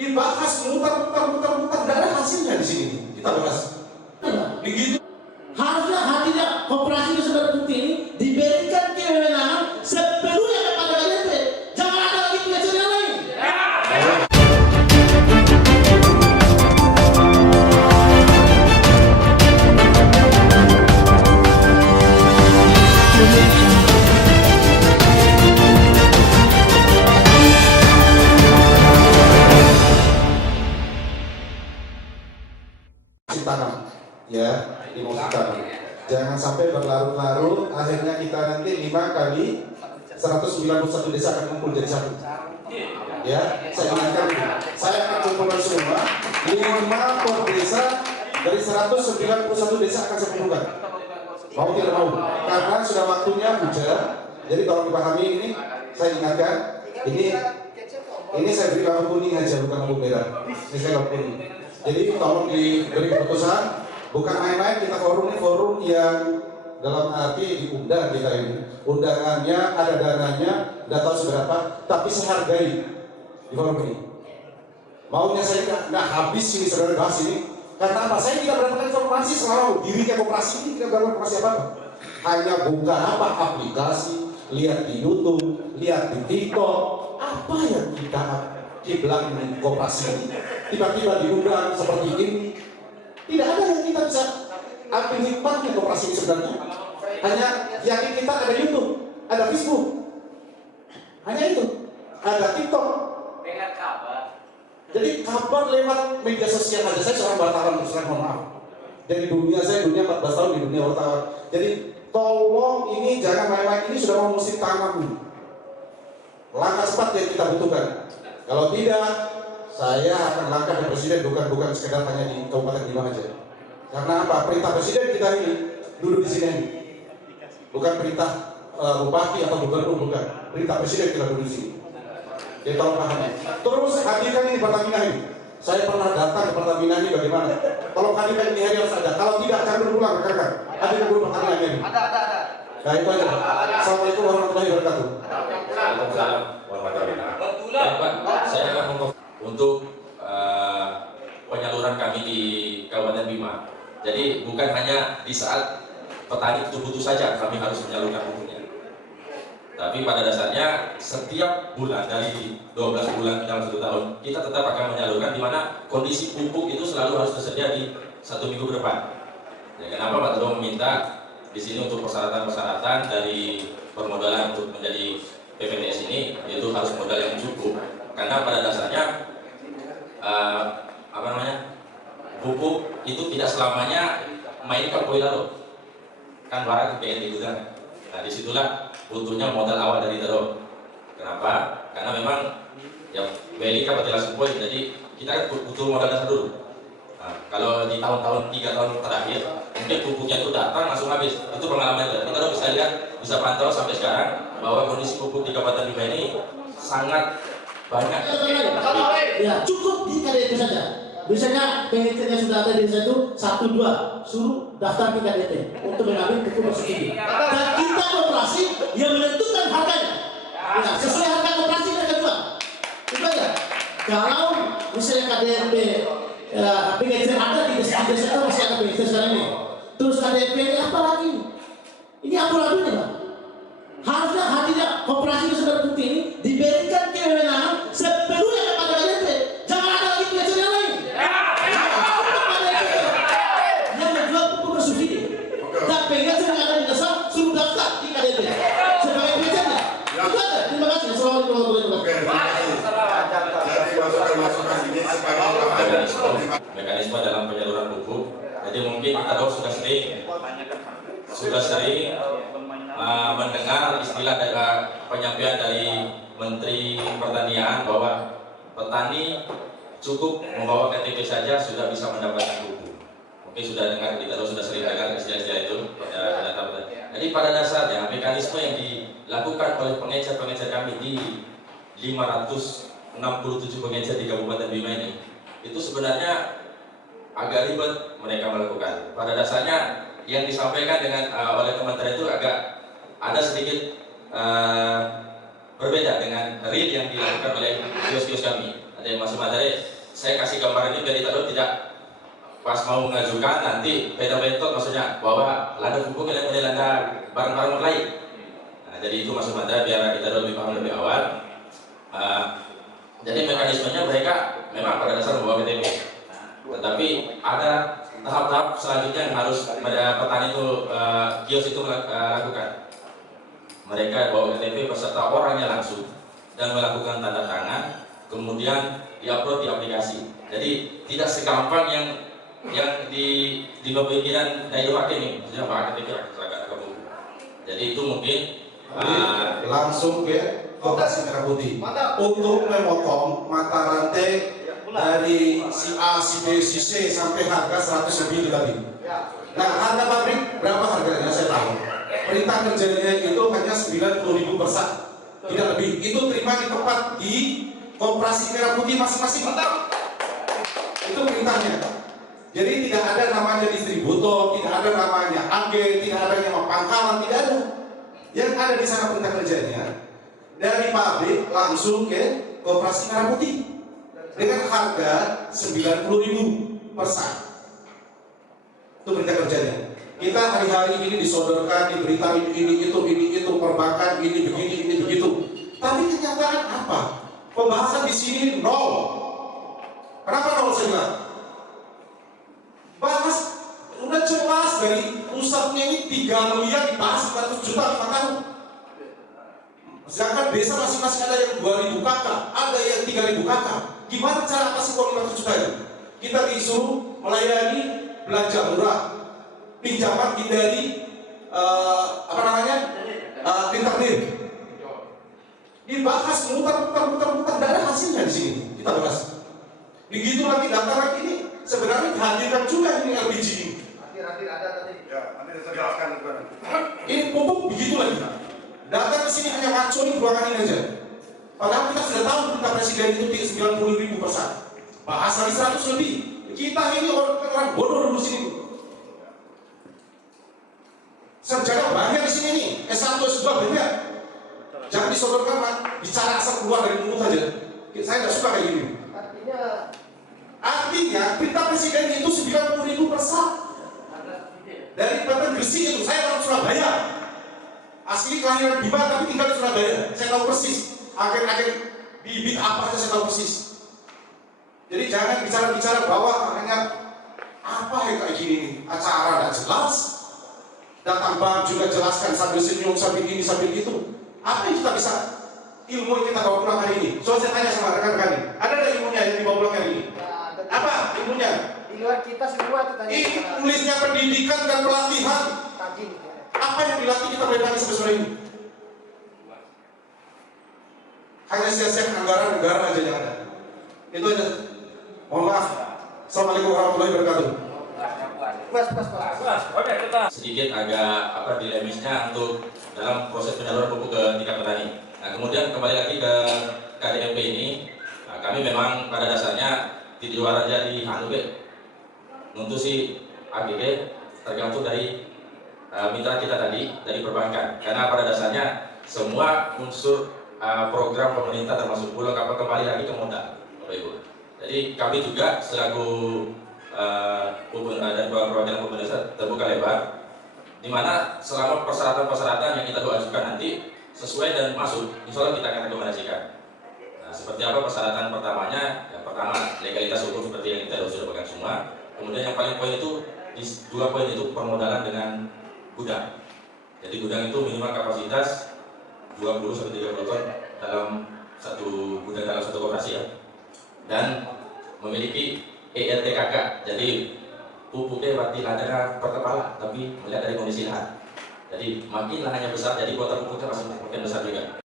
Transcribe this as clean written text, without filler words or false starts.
dibahas muter, tidak ada hasilnya di sini. Kita bahas. Begitu. Harusnya hadirnya koperasi di Saudara Bukti ini diberikan kewenangan sepenuhnya kepada KDP. Jangan ada lagi pelecehan yang lain. Tanam, ya, di musim tanam. Jangan sampai berlarut-larut, akhirnya kita nanti 5 kali 191 desa akan kumpul jadi satu. Ya, saya ingatkan itu. Saya akan kumpulkan semua 5 per desa dari 191 desa akan saya kumpulkan. Mau tidak mau, karena sudah waktunya hujan. Jadi kalau dipahami ini, saya ingatkan, ini saya beri lampu kuning aja, bukan lampu merah. Ini saya lampu kuning. Jadi tolong diberi keputusan, bukan main-main, kita forum ini forum yang dalam arti diundang kita ini. Undangannya, ada dananya, tidak tahu seberapa, tapi saya hargai di forum ini. Maunya saya nggak habis ini saudara bahas ini, karena apa? Saya tidak mendapatkan informasi selalu dirinya koperasi ini tidak mendapatkan informasi apa-apa. Hanya buka apa aplikasi, lihat di YouTube, lihat di TikTok, apa yang kita di belakang koperasi ini. Tiba-tiba diundang seperti ini, tidak ada yang kita bisa ambil hikmahnya koperasi ini sebenarnya. Hanya yakin kita ada YouTube, ada Facebook, hanya itu, ada TikTok. Dengan kabar. Jadi kabar lewat media sosial aja. Saya seorang wartawan, terus mohon maaf. Jadi saya dunia 14 tahun di dunia wartawan. Jadi tolong ini jangan main-main, ini sudah mau musim tanam. Langkah cepat yang kita butuhkan. Kalau tidak, saya akan langkah ke presiden bukan sekedar hanya di Kabupaten Bima aja. Karena apa? Perintah presiden kita ini duduk di sini. Bukan perintah bupati atau gubernur, bukan. Perintah presiden kita duduk di sini. Jadi tolong pahami. Terus hadirkan ini Pertamina ini. Saya pernah datang ke Pertamina ini bagaimana? Tolong hadirkan ini hari harus ada. Kalau tidak, jangan berulang rekan-rekan. Hadirkan dulu Pertamina ini. Ada. Nah itu aja. Assalamualaikum warahmatullahi wabarakatuh. Waalaikumsalam warahmatullahi wabarakatuh. Pak, saya akan ngomong untuk penyaluran kami di Kabupaten Bima. Jadi bukan hanya di saat petani butuh saja kami harus menyalurkan pupuknya. Tapi pada dasarnya setiap bulan dari 12 bulan dalam 1 tahun kita tetap akan menyalurkan, di mana kondisi pupuk itu selalu harus tersedia di 1 minggu ke depan. Ya, kenapa Pak Tedo meminta di sini untuk persyaratan-persyaratan dari permodalan untuk menjadi PPDS ini, yaitu harus modal yang cukup, karena pada dasarnya pupuk itu tidak selamanya main ke lalu kan barang ke PND juga. Nah disitulah butuhnya modal awal dari Tedo. Kenapa? Karena memang ya beli kapasitas langsung poin, jadi kita kan butuh modal dasar dulu. Nah, kalau di tahun-tahun 3 tahun terakhir mungkin pupuknya itu datang langsung habis. Itu pengalaman kita. Kita bisa lihat, bisa pantau sampai sekarang bahwa kondisi pupuk di Kabupaten Bima ini sangat banyak. Ya cukup di KDP saja. Biasanya PNT-nya sudah ada di desa itu 1-2 suruh daftar ke KDP untuk mengambil pupuk bersubsidi. Dan kita koperasi yang menentukan harganya. Ya, sesuai harga koperasi mereka jual. Itu aja. Kalau misalnya KDP PNT ada di desa itu masih ada PNT sekarang ini. Terus KDP ini apa lagi? Ini abu-abunya Pak. Harusnya hadirnya koperasi di Saudara Bukti ini diberikan kewenangan sepenuhnya kepada KDP. Jangan ada lagi pelecehan yang lain. Yang menjual pupuk bersubsidi. Dan PNT yang ada di desa suruh daftar di KDP sebagai pelecehannya. Itu aja. Terima kasih. Assalamualaikum warahmatullahi wabarakatuh. Jadi masukan ini sebagai mekanisme dalam penyaluran pupuk. Jadi mungkin kita tahu sudah sering mendengar istilah dari penyampaian dari Menteri Pertanian bahwa petani cukup membawa KTP saja sudah bisa mendapatkan pupuk. Mungkin sudah dengar, kita tahu sudah sering dengar istilah-istilah itu. Jadi pada dasarnya mekanisme yang dilakukan oleh pengecer-pengecer kami di 567 pengecer di Kabupaten Bima ini, itu sebenarnya agak ribet mereka melakukan. Pada dasarnya yang disampaikan oleh kementerian itu agak ada sedikit berbeda dengan real yang dilakukan oleh kios-kios kami. ada yang masuk materi. Saya kasih gambar ini biar kita tidak pas mau mengajukan nanti betul-betul maksudnya bahwa lada pupuk yang ada lada barang-barang lain. Nah, jadi itu masuk materi biar kita lebih paham lebih awal. Jadi mekanismenya mereka memang pada dasar membawa KTP, tetapi ada tahap-tahap selanjutnya yang harus petani itu kios itu lakukan. Mereka bawa KTP beserta orangnya langsung dan melakukan tanda tangan, kemudian diupload di aplikasi. Jadi tidak segampang yang di pemikiran daerah ini, sudah pakai KTP agak kamu. Jadi itu mungkin langsung ke Koperasi Merah Putih untuk memotong mata rantai dari si A, si B, si C sampai harga 100 lebih tadi. Nah, harga pabrik berapa harganya saya tahu. Perintah kerjanya itu hanya 90.000 per sak, tidak lebih. Itu terima di tempat di Koperasi Merah Putih masing-masing. Itu perintahnya. Jadi tidak ada namanya distributor, tidak ada namanya agen, tidak ada nama pangkalan, tidak ada. Yang ada di sana perintah kerjanya dari pabrik langsung ke Koperasi Merah Putih dengan harga 90.000 per sak. Itu perintah kerjanya. Kita hari-hari ini disodorkan di berita ini itu perbankan ini begini ini begitu. Tapi kenyataan apa? Pembahasan di sini nol. Kenapa nol saya bilang? Bahas udah jelas dari pusatnya ini 3 miliar dibahas 400 juta 5 tahun. Sedangkan desa masing-masing ada yang 2.000 kakak, ada yang 3.000 kakak. Gimana cara kasih uang 500 juta itu? Kita disuruh melayani belanja murah, pinjaman hindari internet. Dibahas muter, tidak ada hasilnya di sini. Kita bahas. Begitu lagi daftar lagi ini sebenarnya dihadirkan juga ini LPG ini. Nanti ada tadi. Ya, nanti saya jelaskan juga. Ini pupuk begitu lagi. Datang ke sini hanya ngacoin ruangan ini aja. Padahal kita sudah tahu perintah presiden itu 90.000 per sak. Bahas lagi 100 lebih. Kita ini orang bodoh dulu sini. Sarjana banyak di sini nih. S1, S2 banyak. Jangan disodorkan, Pak. Bicara asal keluar dari mulut saja. Saya nggak suka kayak gini. Artinya perintah presiden itu 90.000 per sak. Dari Banten Gresik itu, saya orang Surabaya. Asli kelahiran Bima tapi tinggal di Surabaya. Saya tahu persis. Agen-agen bibit apa aja saya tahu persis. Jadi jangan bicara-bicara bahwa hanya apa yang kayak gini nih. Acara nggak jelas. Datang bank juga jelaskan sambil senyum, sambil ini, sambil itu. Apa yang kita bisa ilmu yang kita bawa pulang hari ini? Soalnya saya tanya sama rekan-rekan ini. Ada ilmunya yang dibawa pulang hari ini? Apa ilmunya? Di luar kita semua itu tadi. Ini tulisnya pendidikan dan pelatihan. Apa yang dilatih kita mulai pagi sampai sore ini? Hanya sia-sia anggaran negara aja yang ada. Itu aja. Mohon maaf. Assalamualaikum warahmatullahi wabarakatuh. sedikit agak dilemisnya untuk dalam proses penyaluran pupuk ke tingkat petani. Nah, kemudian kembali lagi ke KDMP ini, kami memang pada dasarnya di luar aja di untuk si AGD tergantung dari mitra kita tadi dari perbankan, karena pada dasarnya semua unsur program pemerintah termasuk pulau kapal kembali lagi ke modal, Bapak Ibu. Jadi kami juga selaku dan perwakilan pemerintah terbuka lebar, di mana selama persyaratan-persyaratan yang kita ajukan nanti sesuai dan masuk, insya Allah kita akan rekomendasikan. Nah, seperti apa persyaratan pertamanya? Yang pertama legalitas hukum seperti yang kita sudah pegang semua. Kemudian yang paling poin itu di 2 poin itu permodalan dengan gudang. Jadi gudang itu minimal kapasitas 20-30 ton dalam satu gudang dalam satu koperasi ya. Dan memiliki ERTKK, jadi pupuknya berarti ladanya per kepala, tapi melihat dari kondisi lahan. Jadi makin lahannya besar, jadi kuota pupuknya masih makin besar juga.